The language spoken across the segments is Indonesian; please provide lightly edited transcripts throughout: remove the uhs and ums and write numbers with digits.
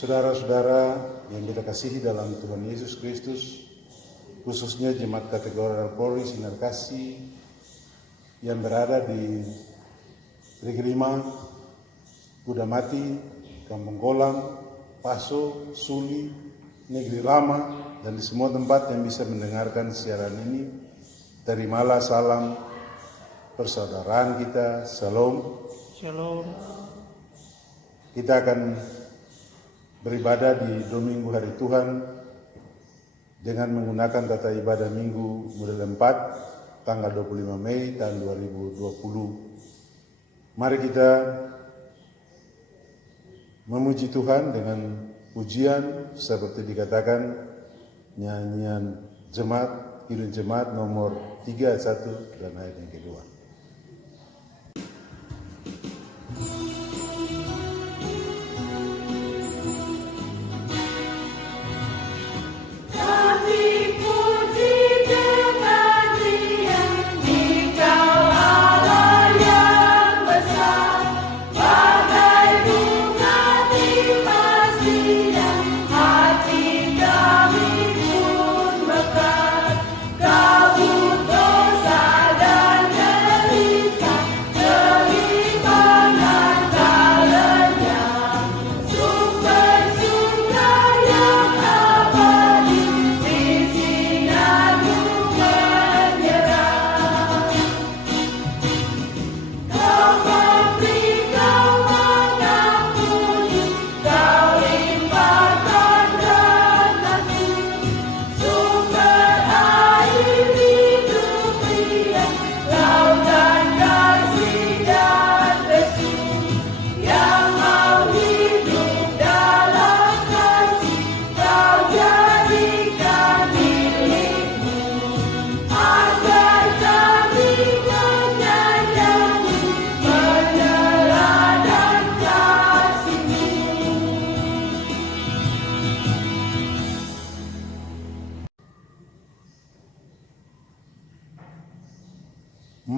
Saudara-saudara yang kita kasihi dalam Tuhan Yesus Kristus, khususnya jemaat kategori Polri Sinar Kasih yang berada di Regrima, Kuda Mati, Kampung Golang, Paso, Suli, Negeri Lama, dan di semua tempat yang bisa mendengarkan siaran ini, terimalah salam persaudaraan kita, Shalom. Shalom. Kita akan beribadah di Dominggu Hari Tuhan dengan menggunakan tata ibadah Minggu model 4 tanggal 25 Mei tahun 2020. Mari kita memuji Tuhan dengan pujian seperti dikatakan nyanyian jemaat, Kidung Jemaat nomor 3 ayat 1 dan ayat yang kedua.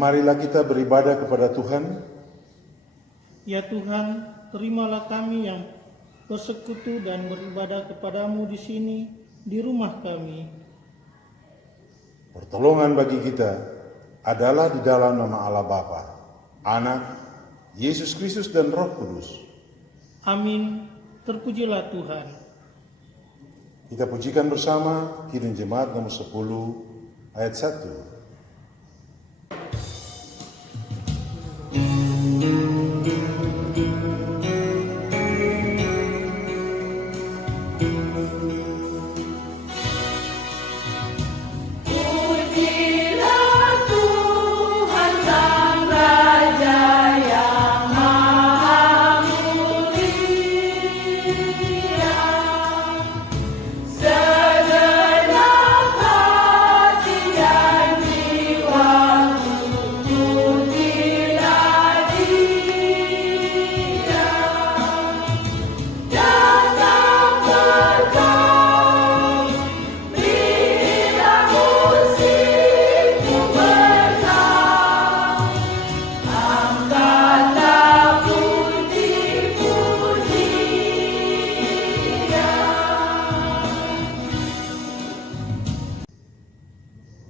Marilah kita beribadah kepada Tuhan. Ya Tuhan, terimalah kami yang bersekutu dan beribadah kepadamu di sini, di rumah kami. Pertolongan bagi kita adalah di dalam nama Allah Bapa, Anak, Yesus Kristus dan Roh Kudus. Amin. Terpujilah Tuhan. Kita pujikan bersama Kidung Jemaat nomor 10 ayat 1.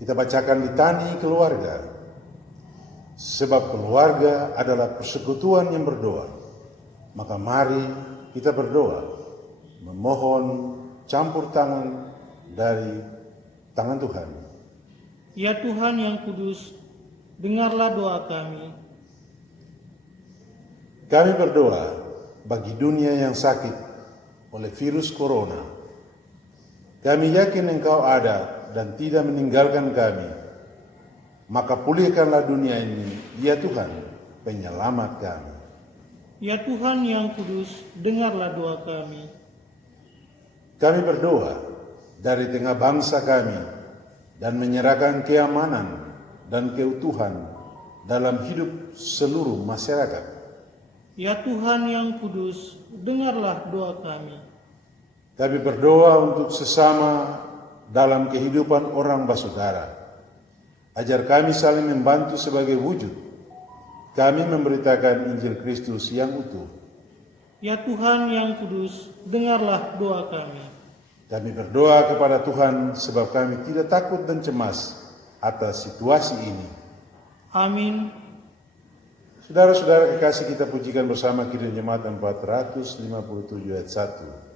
Kita bacakan litani keluarga, sebab keluarga adalah persekutuan yang berdoa. Maka mari kita berdoa, memohon campur tangan dari tangan Tuhan. Ya Tuhan yang kudus, dengarlah doa kami. Kami berdoa bagi dunia yang sakit oleh virus corona. Kami yakin Engkau ada dan tidak meninggalkan kami. Maka pulihkanlah dunia ini, ya Tuhan, penyelamat kami. Ya Tuhan yang kudus, dengarlah doa kami. Kami berdoa dari tengah bangsa kami dan menyerahkan keamanan dan keutuhan dalam hidup seluruh masyarakat. Ya Tuhan yang kudus, dengarlah doa kami. Kami berdoa untuk sesama dalam kehidupan orang bersaudara, ajar kami saling membantu sebagai wujud kami memberitakan Injil Kristus yang utuh. Ya Tuhan yang kudus, dengarlah doa kami. Kami berdoa kepada Tuhan sebab kami tidak takut dan cemas atas situasi ini. Amin. Saudara-saudara kekasih, kita pujikan bersama Kidung Jemaat 457 ayat 1.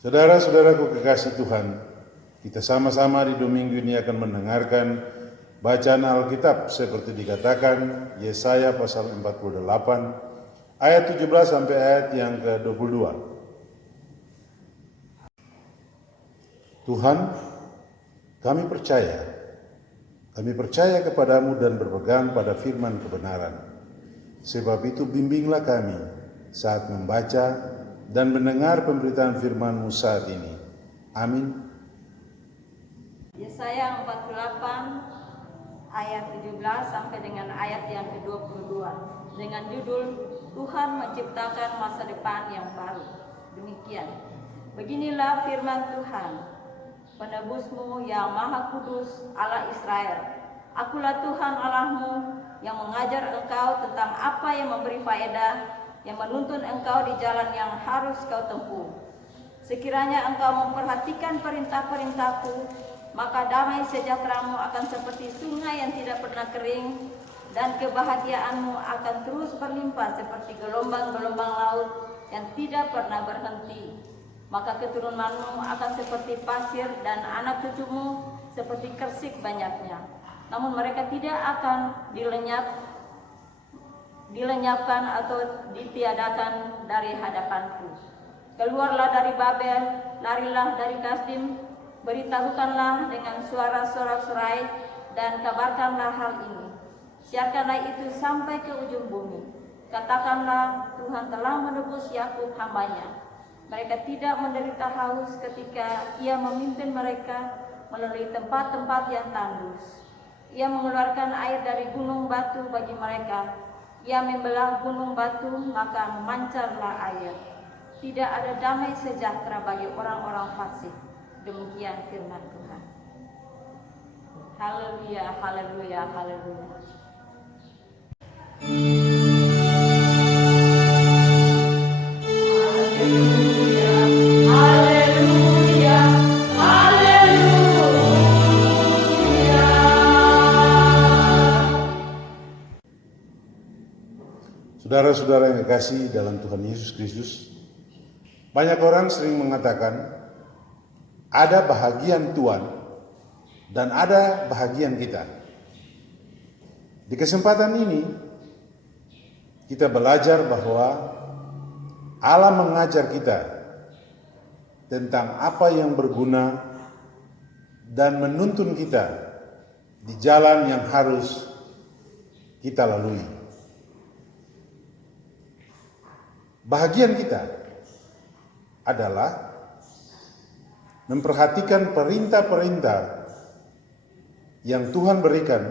Saudara-saudaraku kekasih Tuhan, kita sama-sama di Dominggu ini akan mendengarkan bacaan Alkitab seperti dikatakan Yesaya pasal 48 ayat 17 sampai ayat yang ke-22. Tuhan, kami percaya kepadamu dan berpegang pada firman kebenaran. Sebab itu bimbinglah kami saat membaca dan mendengar pemberitaan firman-Mu saat ini. Amin. Yesaya 48 ayat 17 sampai dengan ayat yang ke-22 dengan judul Tuhan menciptakan masa depan yang baru. Demikian. Beginilah firman Tuhan, penebusmu yang maha kudus, Allah Israel. Akulah Tuhan Allahmu yang mengajar engkau tentang apa yang memberi faedah, yang menuntun engkau di jalan yang harus kau tempuh. Sekiranya engkau memperhatikan perintah-perintahku, maka damai sejahteramu akan seperti sungai yang tidak pernah kering, dan kebahagiaanmu akan terus berlimpah seperti gelombang-gelombang laut yang tidak pernah berhenti. Maka keturunanmu akan seperti pasir dan anak cucumu seperti kersik banyaknya. Namun mereka tidak akan dilenyapkan atau ditiadakan dari hadapanku. Keluarlah dari Babel, larilah dari Kasdim, beritahukanlah dengan suara sorak-sorai dan kabarkanlah hal ini. Siarkanlah itu sampai ke ujung bumi. Katakanlah, Tuhan telah menebus Yakub hambanya. Mereka tidak menderita haus ketika Ia memimpin mereka melalui tempat-tempat yang tandus. Ia mengeluarkan air dari gunung batu bagi mereka. Ia membelah gunung batu, maka memancarlah air. Tidak ada damai sejahtera bagi orang-orang fasik. Demikian firman Tuhan. Haleluya, haleluya, haleluya. Saudara-saudara yang kekasih dalam Tuhan Yesus Kristus, banyak orang sering mengatakan ada bahagian Tuhan dan ada bahagian kita. Di kesempatan ini kita belajar bahwa Allah mengajar kita tentang apa yang berguna dan menuntun kita di jalan yang harus kita lalui. Bahagian kita adalah memperhatikan perintah-perintah yang Tuhan berikan,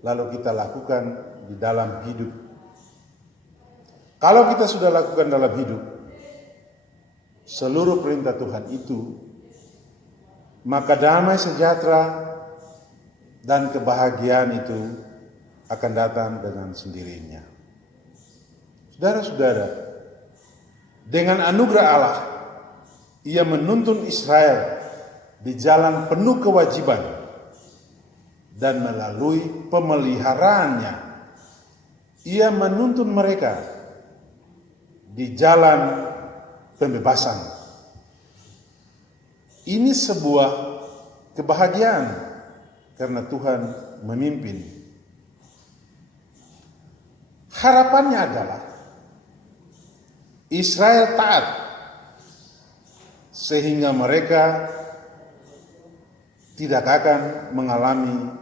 lalu kita lakukan di dalam hidup. Kalau kita sudah lakukan dalam hidup seluruh perintah Tuhan itu, maka damai sejahtera dan kebahagiaan itu akan datang dengan sendirinya. Saudara-saudara, dengan anugerah Allah, Ia menuntun Israel di jalan penuh kewajiban dan melalui pemeliharaannya, Ia menuntun mereka di jalan pembebasan. Ini sebuah kebahagiaan karena Tuhan memimpin. Harapannya adalah Israel taat sehingga mereka tidak akan mengalami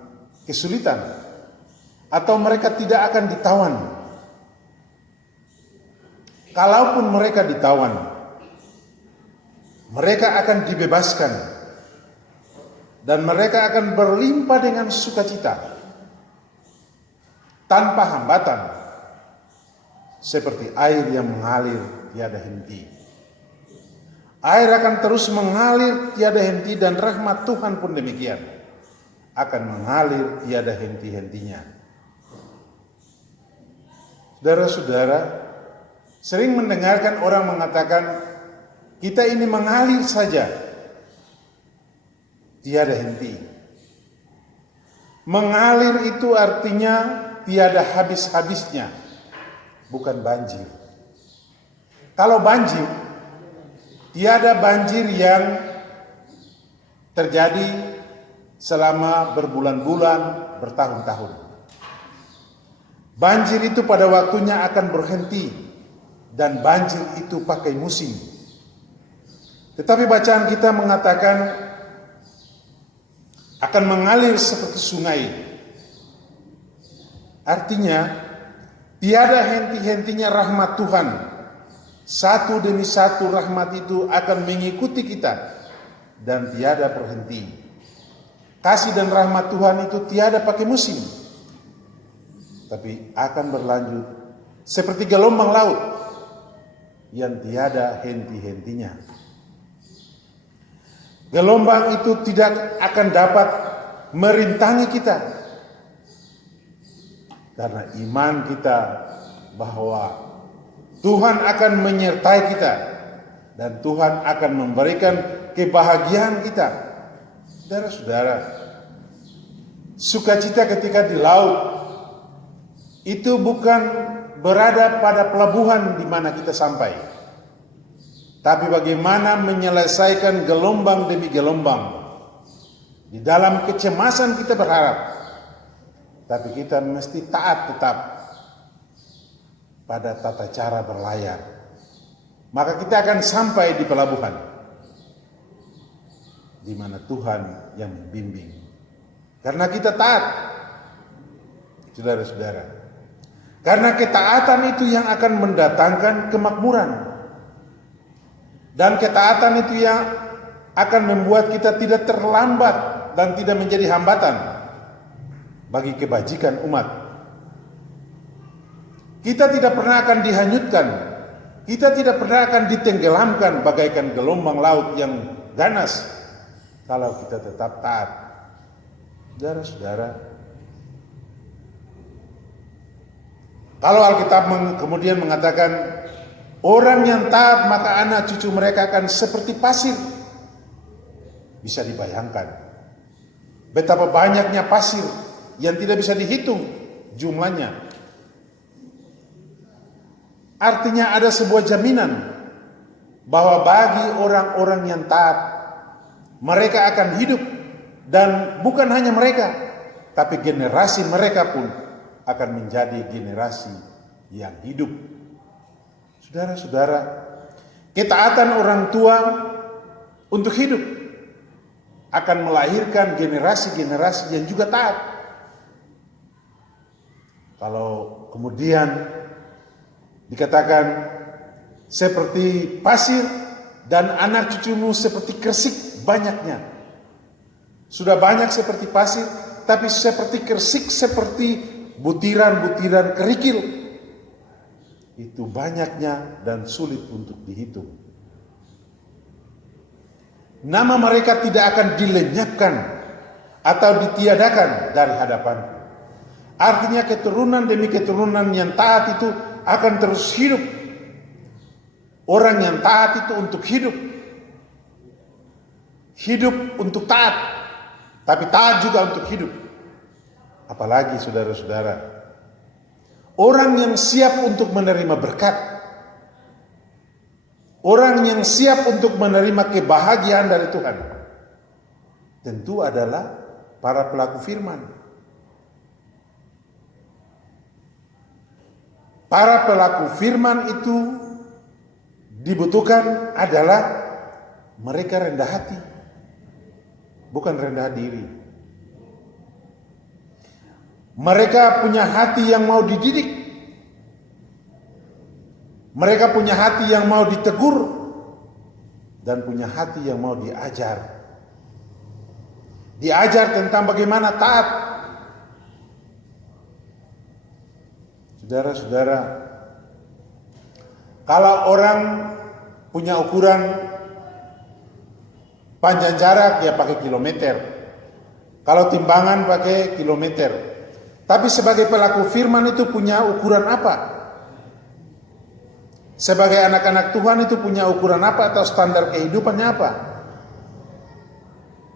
kesulitan atau mereka tidak akan ditawan. Kalaupun mereka ditawan, mereka akan dibebaskan dan mereka akan berlimpah dengan sukacita tanpa hambatan, seperti air yang mengalir tiada henti. Air akan terus mengalir tiada henti dan rahmat Tuhan pun demikian akan mengalir tiada henti-hentinya. Saudara-saudara, sering mendengarkan orang mengatakan kita ini mengalir saja tiada henti. Mengalir itu artinya tiada habis-habisnya, bukan banjir. Kalau banjir, tiada banjir yang terjadi selama berbulan-bulan, bertahun-tahun. Banjir itu pada waktunya akan berhenti dan banjir itu pakai musim. Tetapi bacaan kita mengatakan akan mengalir seperti sungai. Artinya tiada henti-hentinya rahmat Tuhan. Satu demi satu rahmat itu akan mengikuti kita dan tiada berhenti. Kasih dan rahmat Tuhan itu tiada pakai musim, tapi akan berlanjut seperti gelombang laut yang tiada henti-hentinya. Gelombang itu tidak akan dapat merintangi kita karena iman kita bahwa Tuhan akan menyertai kita dan Tuhan akan memberikan kebahagiaan kita. Saudara-saudara, sukacita ketika di laut itu bukan berada pada pelabuhan di mana kita sampai, tapi bagaimana menyelesaikan gelombang demi gelombang. Di dalam kecemasan kita berharap, tapi kita mesti taat tetap pada tata cara berlayar. Maka kita akan sampai di pelabuhan di mana Tuhan yang membimbing. Karena kita taat, saudara-saudara. Karena ketaatan itu yang akan mendatangkan kemakmuran. Dan ketaatan itu yang akan membuat kita tidak terlambat dan tidak menjadi hambatan bagi kebajikan umat. Kita tidak pernah akan dihanyutkan. Kita tidak pernah akan ditenggelamkan bagaikan gelombang laut yang ganas kalau kita tetap taat. Saudara-saudara, kalau Alkitab kemudian mengatakan orang yang taat maka anak cucu mereka akan seperti pasir, bisa dibayangkan betapa banyaknya pasir yang tidak bisa dihitung jumlahnya. Artinya ada sebuah jaminan bahwa bagi orang-orang yang taat, mereka akan hidup, dan bukan hanya mereka, tapi generasi mereka pun akan menjadi generasi yang hidup. Saudara-saudara, ketaatan orang tua untuk hidup akan melahirkan generasi-generasi yang juga taat. Kalau kemudian dikatakan seperti pasir dan anak cucumu seperti kersik banyaknya. Sudah banyak seperti pasir, tapi seperti kersik, seperti butiran-butiran kerikil. Itu banyaknya dan sulit untuk dihitung. Nama mereka tidak akan dilenyapkan atau ditiadakan dari hadapan. Artinya keturunan demi keturunan yang taat itu akan terus hidup. Orang yang taat itu untuk hidup. Hidup untuk taat, tapi taat juga untuk hidup. Apalagi saudara-saudara, orang yang siap untuk menerima berkat, orang yang siap untuk menerima kebahagiaan dari Tuhan, tentu adalah para pelaku firman. para pelaku firman itu dibutuhkan adalah mereka rendah hati, bukan rendah diri. Mereka punya hati yang mau dididik. Mereka punya hati yang mau ditegur dan punya hati yang mau diajar. Diajar tentang bagaimana taat. Saudara-saudara, kalau orang punya ukuran panjang jarak, ya pakai kilometer. Kalau timbangan pakai kilometer. Tapi sebagai pelaku firman itu punya ukuran apa? Sebagai anak-anak Tuhan itu punya ukuran apa atau standar kehidupannya apa?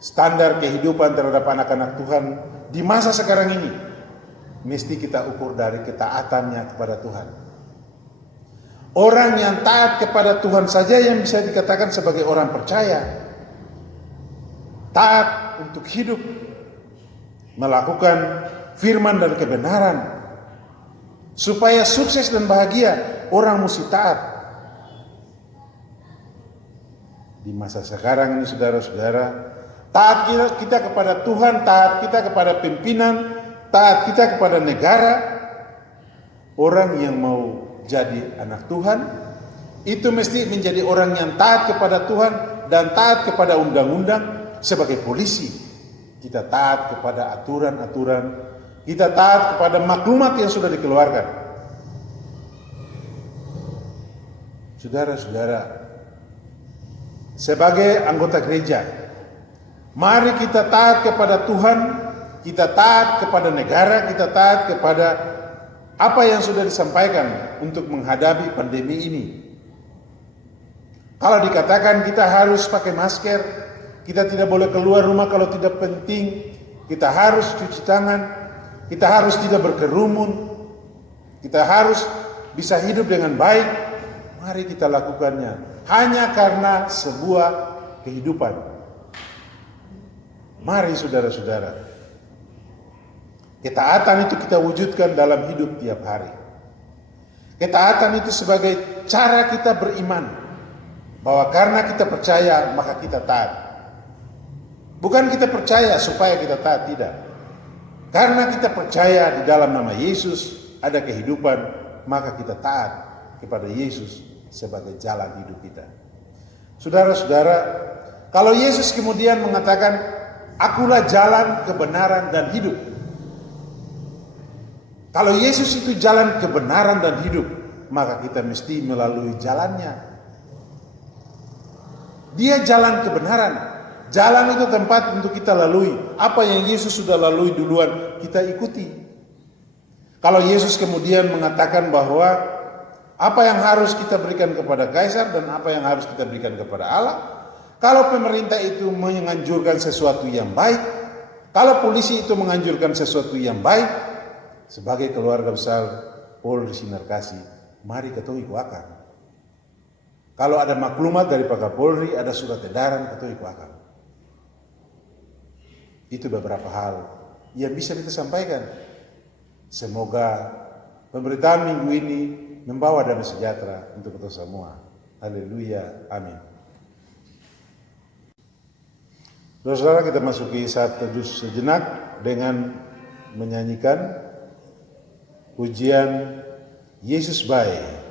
Standar kehidupan terhadap anak-anak Tuhan di masa sekarang ini mesti kita ukur dari ketaatannya kepada Tuhan. Orang yang taat kepada Tuhan saja yang bisa dikatakan sebagai orang percaya. Taat untuk hidup, melakukan firman dan kebenaran. Supaya sukses dan bahagia, orang mesti taat. Di masa sekarang ini saudara-saudara, taat kita kepada Tuhan, taat kita kepada pimpinan, taat kita kepada negara. Orang yang mau jadi anak Tuhan itu mesti menjadi orang yang taat kepada Tuhan dan taat kepada undang-undang. Sebagai polisi kita taat kepada aturan-aturan, kita taat kepada maklumat yang sudah dikeluarkan. Saudara-saudara, sebagai anggota gereja, mari kita taat kepada Tuhan, kita taat kepada negara, kita taat kepada apa yang sudah disampaikan untuk menghadapi pandemi ini. Kalau dikatakan kita harus pakai masker, kita tidak boleh keluar rumah kalau tidak penting, kita harus cuci tangan, kita harus tidak berkerumun, kita harus bisa hidup dengan baik, mari kita lakukannya. Hanya karena sebuah kehidupan. Mari saudara-saudara, ketaatan itu kita wujudkan dalam hidup tiap hari. Ketaatan itu sebagai cara kita beriman, bahwa karena kita percaya maka kita taat. Bukan kita percaya supaya kita taat, tidak. Karena kita percaya di dalam nama Yesus ada kehidupan, maka kita taat kepada Yesus sebagai jalan hidup kita. Saudara-saudara, kalau Yesus kemudian mengatakan, akulah jalan, kebenaran, dan hidup. Kalau Yesus itu jalan kebenaran dan hidup, maka kita mesti melalui jalannya. Dia jalan kebenaran. Jalan itu tempat untuk kita lalui. Apa yang Yesus sudah lalui duluan, kita ikuti. Kalau Yesus kemudian mengatakan bahwa apa yang harus kita berikan kepada Kaisar dan apa yang harus kita berikan kepada Allah. Kalau pemerintah itu menganjurkan sesuatu yang baik, kalau polisi itu menganjurkan sesuatu yang baik, sebagai keluarga besar Polri Sinar Kasih, mari ketui kuakan. Kalau ada maklumat dari Pak Kapolri, ada surat edaran, ketui kuakan. Itu beberapa hal yang bisa kita sampaikan. Semoga pemberitaan minggu ini membawa damai sejahtera untuk kita semua. Haleluya, amin. Saudara, kita masuki saat teduh sejenak dengan menyanyikan pujian Yesus baik.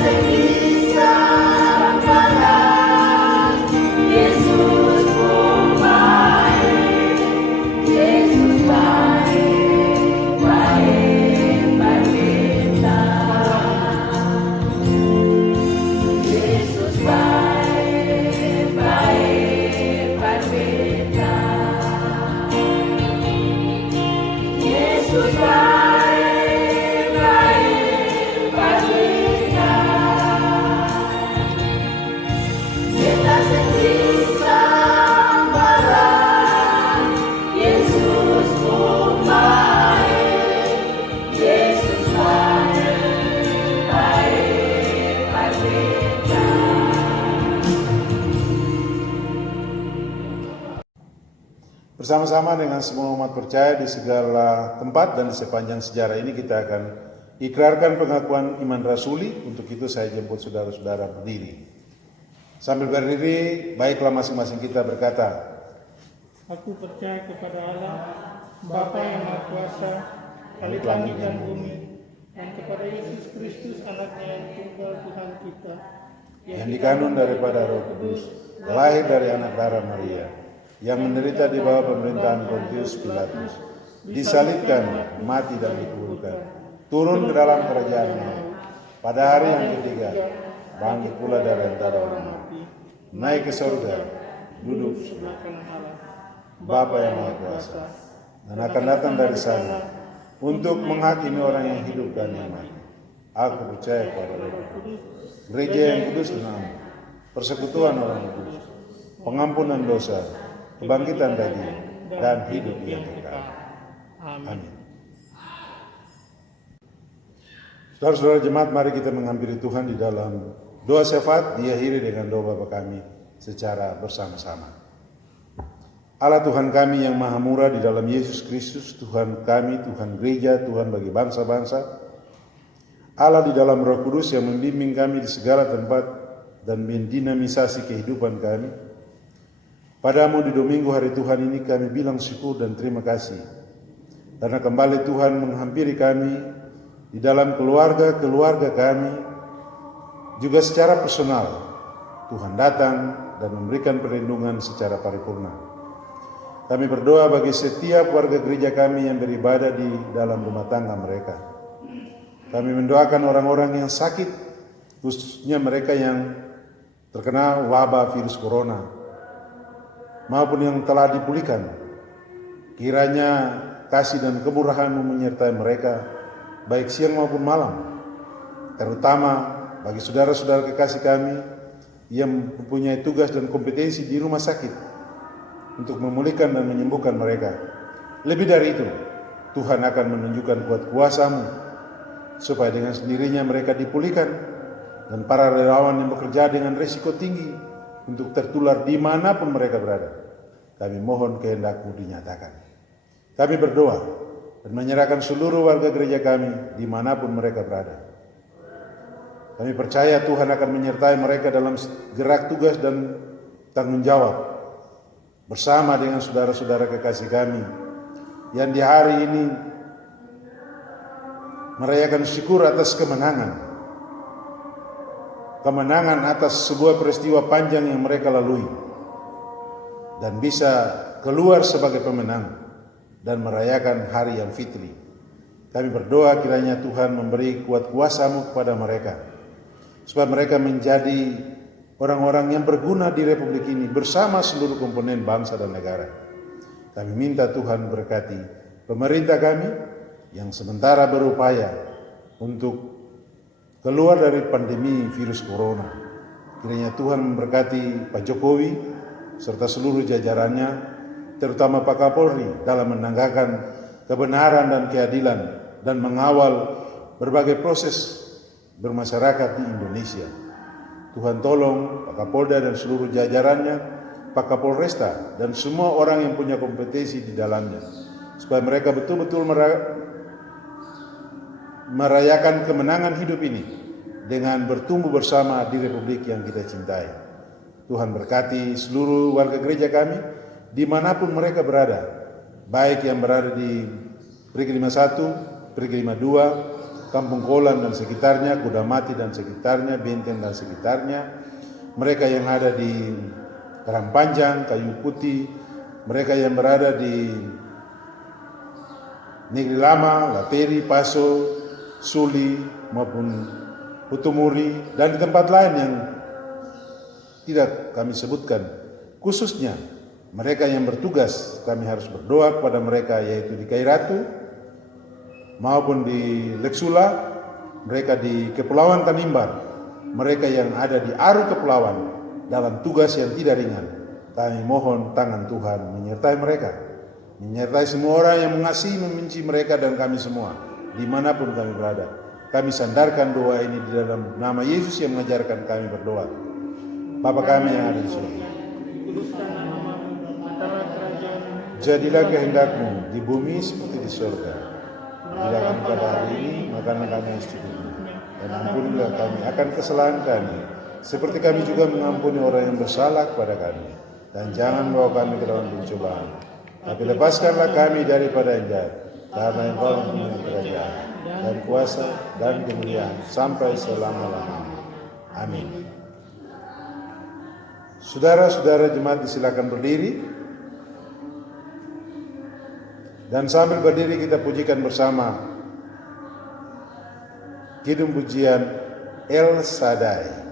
Seguir Bersama-sama dengan semua umat percaya di segala tempat dan di sepanjang sejarah ini kita akan ikrarkan pengakuan iman rasuli. Untuk itu saya jemput saudara-saudara berdiri. Sambil berdiri, baiklah masing-masing kita berkata, Aku percaya kepada Allah, Bapa yang Maha Kuasa, Khalik langit dan bumi, dan kepada Yesus Kristus, anaknya yang tunggal Tuhan kita, yang dikandung daripada Roh Kudus, lahir dari anak darah Maria, yang menderita di bawah pemerintahan Pontius Pilatus, disalibkan, mati dan dikuburkan, turun ke dalam kerajaan maut, pada hari yang ketiga, bangkit pula dari antara orang mati, naik ke surga, duduk sebelah kanan Allah, Bapa yang Maha Kuasa, dan akan datang dari sana untuk menghakimi orang yang hidup dan yang mati. Aku percaya kepada Roh Kudus, gereja yang kudus dan aman, persekutuan orang kudus, pengampunan dosa, kebangkitan daging, dan hidup yang kekal. Amin. Saudara-saudara jemaat, mari kita menghampiri Tuhan di dalam doa syafaat diakhiri dengan doa Bapa kami secara bersama-sama. Allah Tuhan kami yang maha murah di dalam Yesus Kristus, Tuhan kami, Tuhan gereja, Tuhan bagi bangsa-bangsa, Allah di dalam Roh Kudus yang membimbing kami di segala tempat dan mendinamisasi kehidupan kami. Padamu di Domingo hari Tuhan ini kami bilang syukur dan terima kasih, karena kembali Tuhan menghampiri kami di dalam keluarga kami, juga secara personal. Tuhan datang dan memberikan perlindungan secara paripurna. Kami berdoa bagi setiap warga gereja kami yang beribadah di dalam rumah tangga mereka. Kami mendoakan orang-orang yang sakit, khususnya mereka yang terkena wabah virus corona, maupun yang telah dipulihkan. Kiranya kasih dan kemurahan-Mu menyertai mereka, baik siang maupun malam. Terutama bagi saudara-saudara kekasih kami yang mempunyai tugas dan kompetensi di rumah sakit, untuk memulihkan dan menyembuhkan mereka. Lebih dari itu, Tuhan akan menunjukkan kuat kuasa-Mu, supaya dengan sendirinya mereka dipulihkan, dan para relawan yang bekerja dengan risiko tinggi untuk tertular dimanapun mereka berada. Kami mohon kehendak-Mu dinyatakan. Kami berdoa dan menyerahkan seluruh warga gereja kami dimanapun mereka berada. Kami percaya Tuhan akan menyertai mereka dalam gerak tugas dan tanggung jawab, bersama dengan saudara-saudara kekasih kami yang di hari ini merayakan syukur atas kemenangan atas sebuah peristiwa panjang yang mereka lalui, dan bisa keluar sebagai pemenang dan merayakan hari yang fitri. Kami berdoa kiranya Tuhan memberi kuat kuasa-Mu kepada mereka, supaya mereka menjadi orang-orang yang berguna di Republik ini bersama seluruh komponen bangsa dan negara. Kami minta Tuhan berkati pemerintah kami yang sementara berupaya untuk keluar dari pandemi virus corona. Kiranya Tuhan memberkati Pak Jokowi serta seluruh jajarannya, terutama Pak Kapolri, dalam menegakkan kebenaran dan keadilan dan mengawal berbagai proses bermasyarakat di Indonesia. Tuhan tolong Pak Kapolda dan seluruh jajarannya, Pak Kapolresta dan semua orang yang punya kompetensi di dalamnya, supaya mereka betul-betul merayakan kemenangan hidup ini dengan bertumbuh bersama di Republik yang kita cintai. Tuhan berkati seluruh warga gereja kami dimanapun mereka berada, baik yang berada di Perigi 51, Perigi 52, Kampung Kolan dan sekitarnya, Kuda Mati dan sekitarnya, Benteng dan sekitarnya, mereka yang ada di Karangpanjang, Kayu Putih, mereka yang berada di Negeri Lama, Laperi, Paso, Suli, maupun Utumuri, dan di tempat lain yang tidak kami sebutkan. Khususnya mereka yang bertugas, kami harus berdoa kepada mereka, yaitu di Kairatu, maupun di Leksula, mereka di Kepulauan Tanimbar, mereka yang ada di Aru Kepulauan dalam tugas yang tidak ringan. Kami mohon tangan Tuhan menyertai mereka, menyertai semua orang yang mengasihi, membenci mereka dan kami semua, dimanapun kami berada. Kami sandarkan doa ini di dalam nama Yesus yang mengajarkan kami berdoa. Bapa kami yang ada di surga, kuduskanlah namamu, datanglah kerajaan-Mu, Jadilah kehendak-Mu di bumi seperti di surga. Berikan pada hari ini makanan kami yang secukupnya, dan ampunilah kami akan kesalahan kami, seperti kami juga mengampuni orang yang bersalah kepada kami. Dan jangan bawa kami ke dalam pencobaan, tapi lepaskanlah kami daripada yang jahat, karena Engkau yang punya kerajaan dan kuasa dan kemuliaan sampai selama-lamanya. Amin. Saudara-saudara jemaat disilakan berdiri, dan sambil berdiri kita pujikan bersama kidung pujian El Shaddai.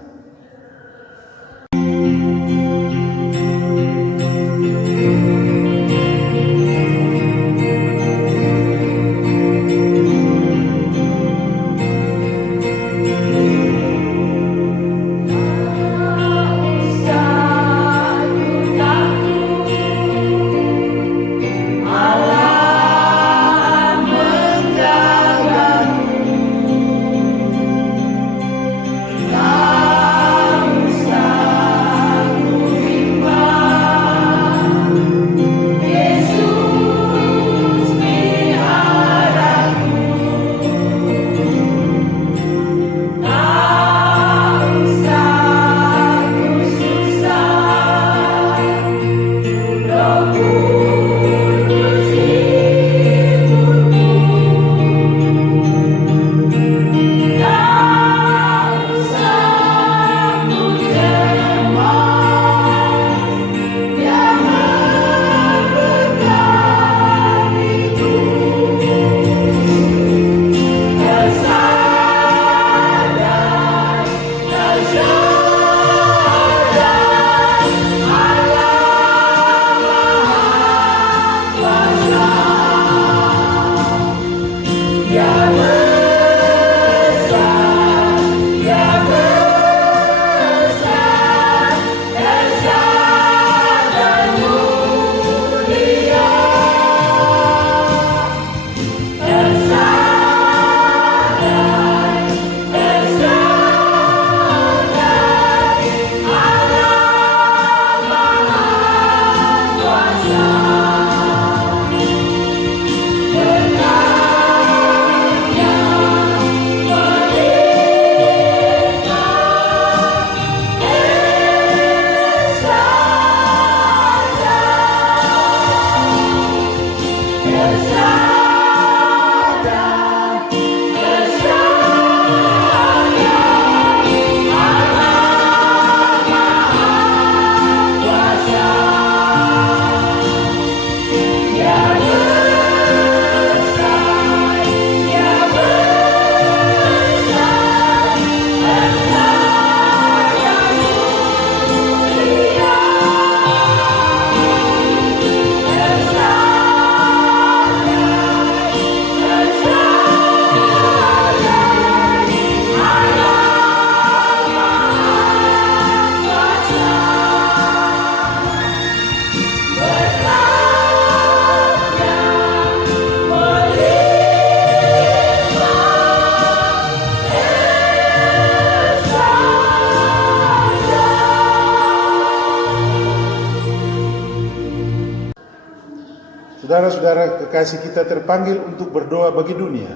Saudara-saudara kekasih, kita terpanggil untuk berdoa bagi dunia.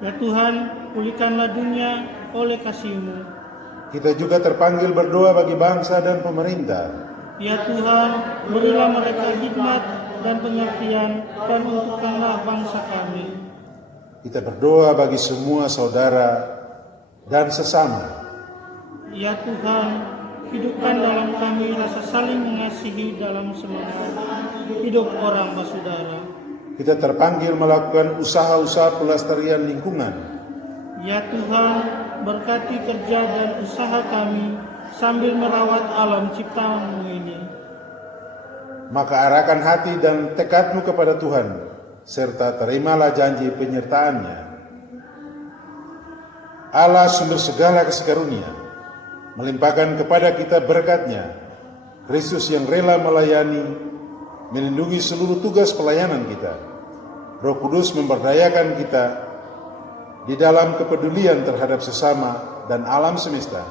Ya Tuhan, pulihkanlah dunia oleh kasih-Mu. Kita juga terpanggil berdoa bagi bangsa dan pemerintah. Ya Tuhan, berilah mereka hikmat dan pengertian, dan untukkanlah bangsa kami. Kita berdoa bagi semua saudara dan sesama. Ya Tuhan, hidupkan dalam kami rasa saling mengasihi dalam semangat hidup orang bersaudara. Kita terpanggil melakukan usaha-usaha pelestarian lingkungan. Ya Tuhan, berkati kerja dan usaha kami sambil merawat alam ciptaan-Mu ini. Maka arahkan hati dan tekadmu kepada Tuhan, serta terimalah janji penyertaan-Nya. Allah sumber segala kasih karunia, melimpahkan kepada kita berkat-Nya, Kristus yang rela melayani, melindungi seluruh tugas pelayanan kita. Roh Kudus memberdayakan kita di dalam kepedulian terhadap sesama dan alam semesta.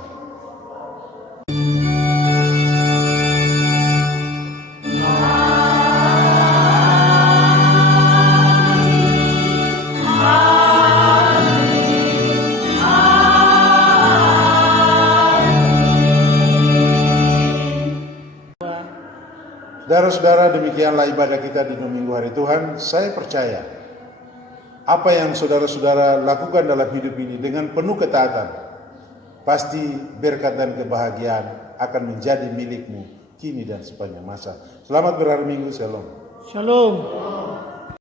Amin. Saudara-saudara, demikianlah ibadah kita di Minggu Hari Tuhan. Saya percaya apa yang saudara-saudara lakukan dalam hidup ini dengan penuh ketaatan, pasti berkat dan kebahagiaan akan menjadi milikmu kini dan sepanjang masa. Selamat berhari Minggu, Shalom. Shalom.